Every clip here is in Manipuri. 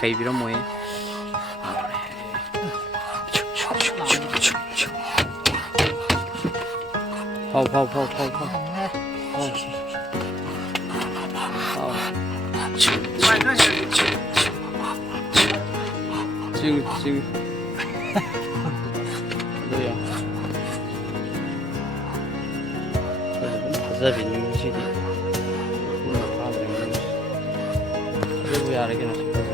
ꯃꯈꯩ ꯄꯤꯔꯝꯃꯣꯏ ꯐꯥꯎ ꯐꯥꯎ ꯐꯥꯎ ꯐꯥꯎ ꯐꯥꯎ 지금 뭐야? 가자비는 시디. 그리고 야르게나 싶어서.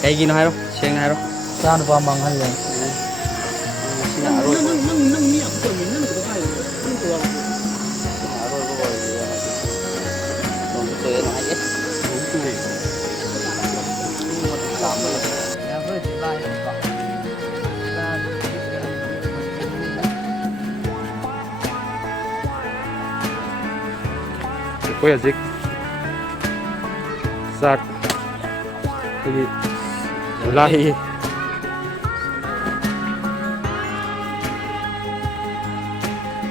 Kayak gini haro, siang haro. Saan pa manghal yan? Kuya Zik Sak Lagi Lahi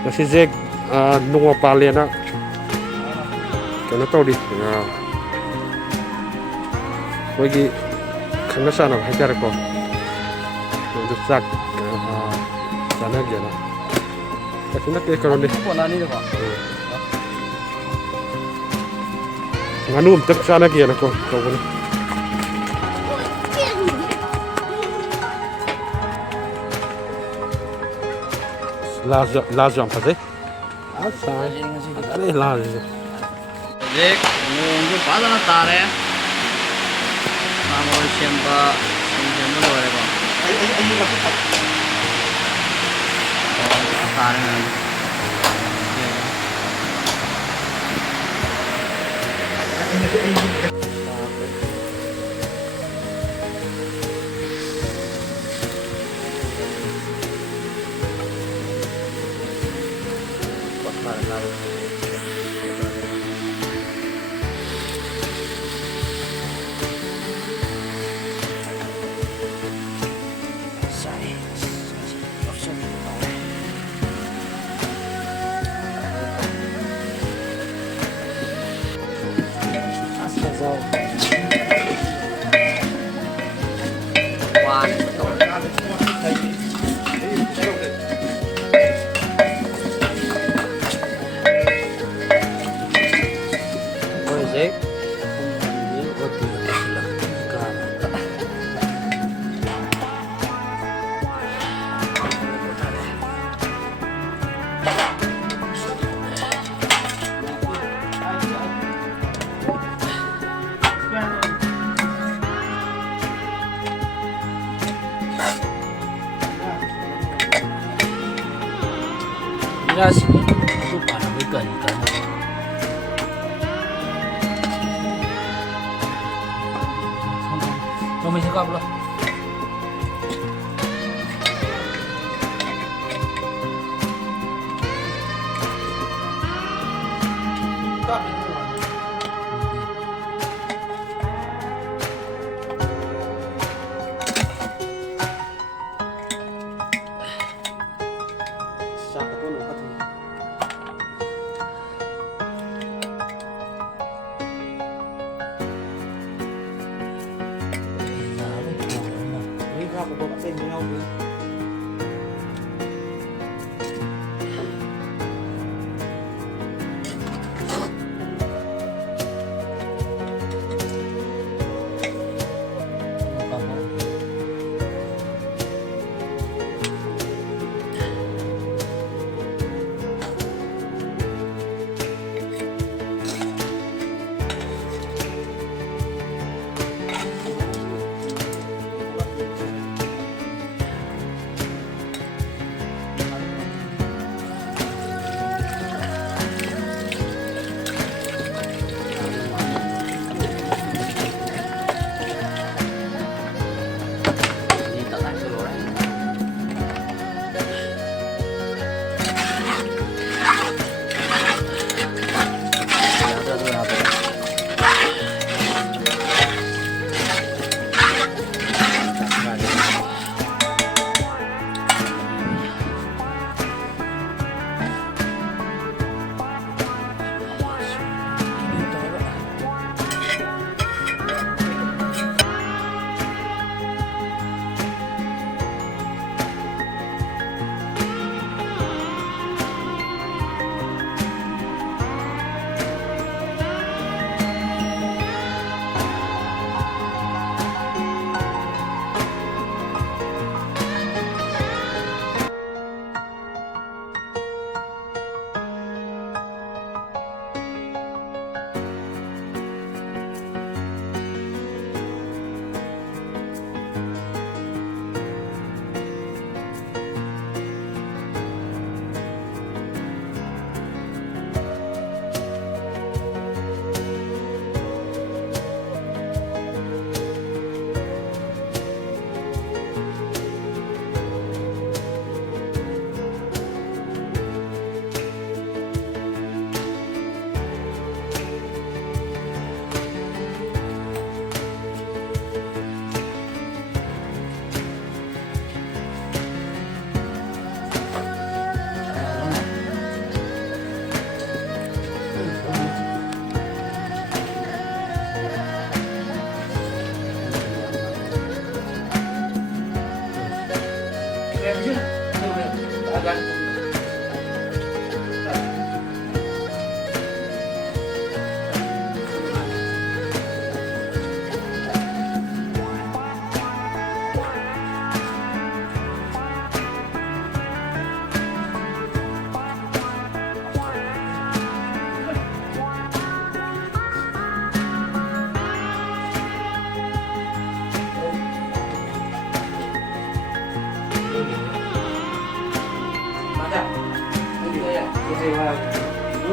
Kasi Zik Nung mapali na Kaya tau di Lagi Kanga sana Hajar ko Nung Sak Sana gaya na Kasi nakaya karon di Nganu tak sana kian ako kau ni. Laz jam pase. Asa. Are laz. Dek, nunggu pada na tare. Mamo siapa lo ada kok. Tare na. Miras, itu parang ikan. May sikap lah. เ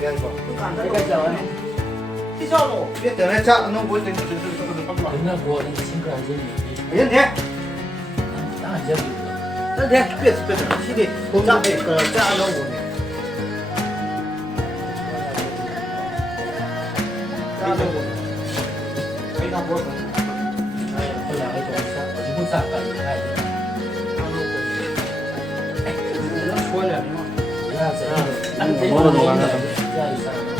cái cái của cái giờ này cái sao nó biết từ này chắc nó muốn đến từ không lo 그냥 뭐 친구 아저씨 biết thế 딱 저기 thế biết biết chắc thì chắc nó muốn chắc nó muốn cái nào muốn 콜라 이거 어디 사까 이거 해야 돼. 야, 저 뭐로 녹아나? 야, 이 사람.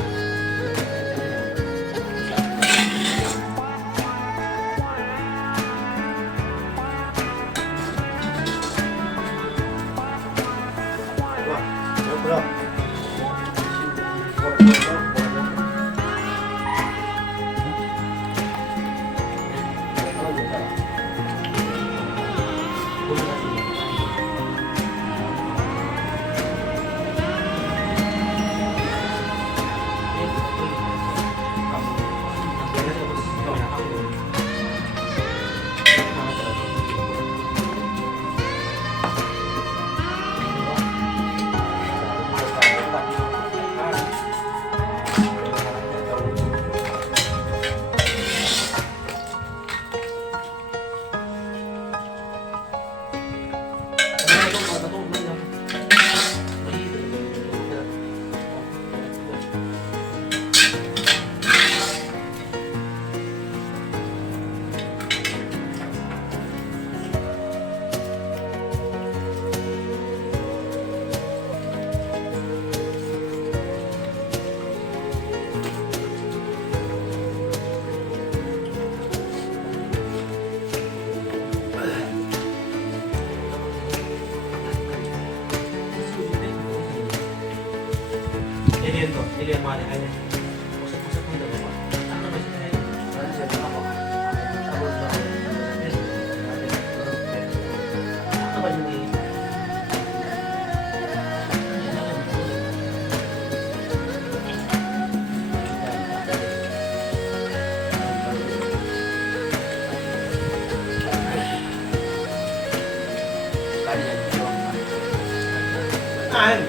Alien mà thì hay này sẽ không được rồi ăn nó sẽ hay nó sẽ không có nó bao nhiêu gì anh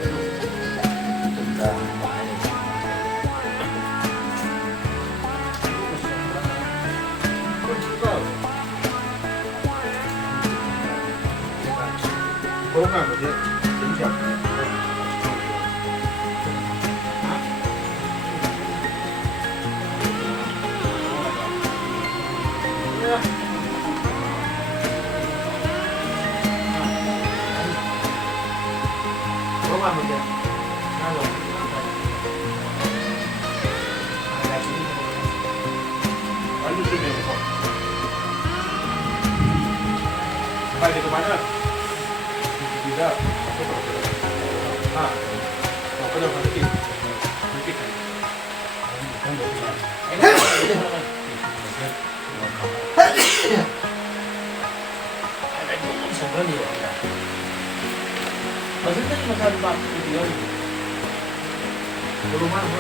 cố gắng một chút chính xác cố gắng một chút phải thì các bạn ơi ra có đâu phải kịp 선생님 사는 밥 드디어 그로만 뭐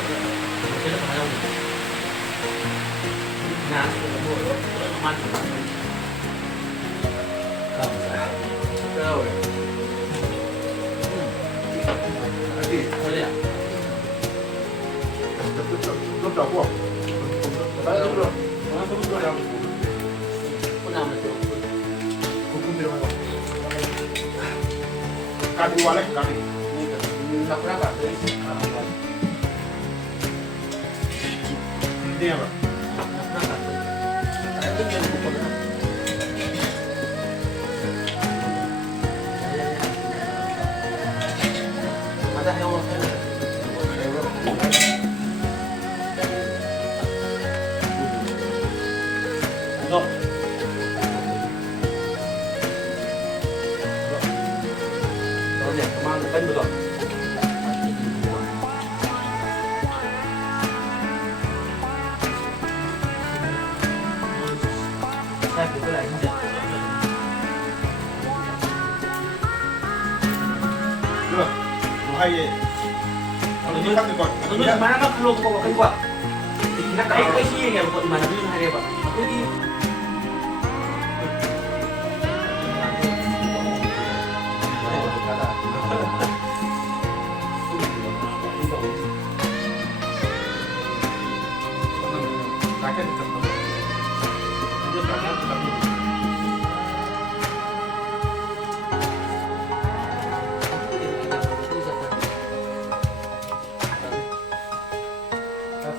제가 가요. 나 뭐, 그로만 감사합니다. 그래야. lúc đầu của 빨리 불러. lúc đầu làm 끝나면 또. cũng được rồi cà đi qua đấy cà đi 나 그래 봐. đi em ạ 맞아 형. rồi 너네 그만 빨리 불러. 잘 보고 라 이제. được hay gì nó khác rồi Nó mana nak belum kau makan gua. Nak kai sih ya buat mana dulu hari apa. Aku di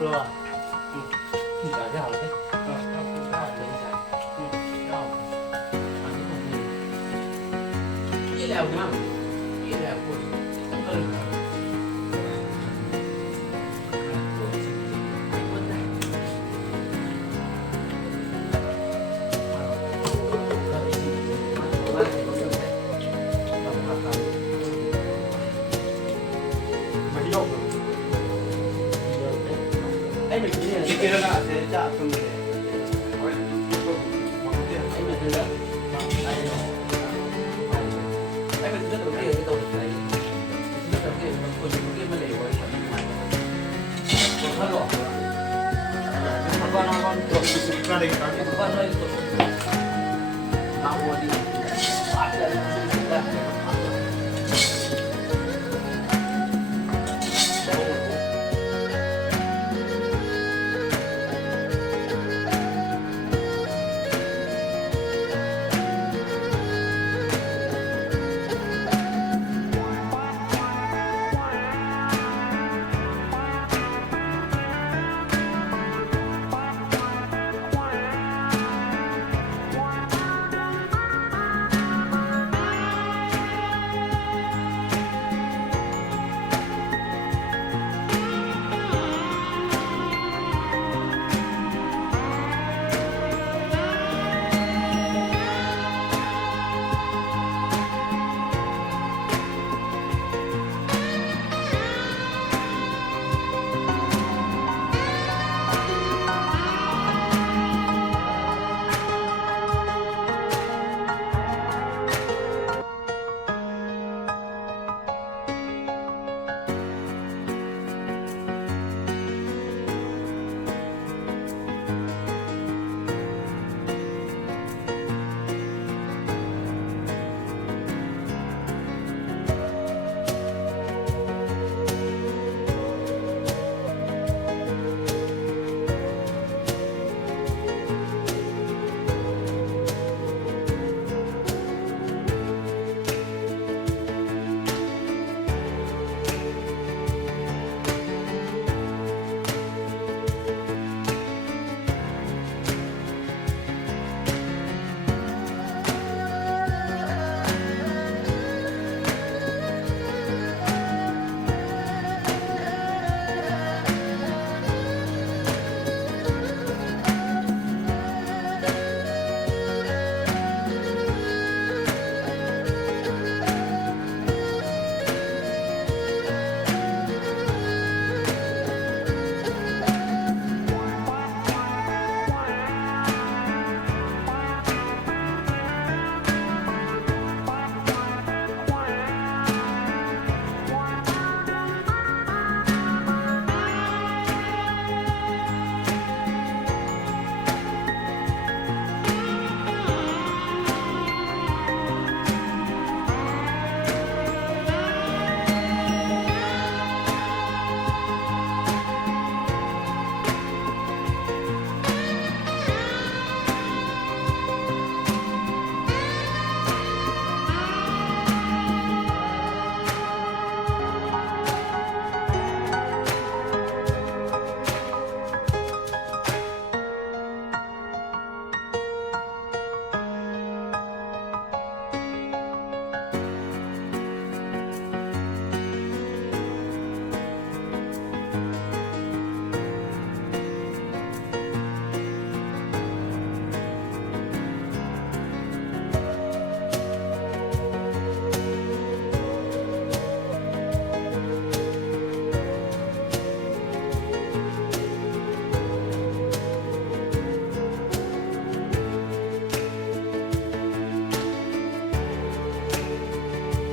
Flor. Đã giàu thế. Không ra đến giải. Đâu. Anh không nhìn. Cái lèo mà. Cái lèo của anh mình cũng như là Cái đó sẽ chạm không thể. anh mình rất anh mình rất đầu tiên cái đầu này rất đầu tiên mình còn những cái vấn đề với phần bên ngoài còn hơn rõ con Gia đình có những con hơi tạo mua đi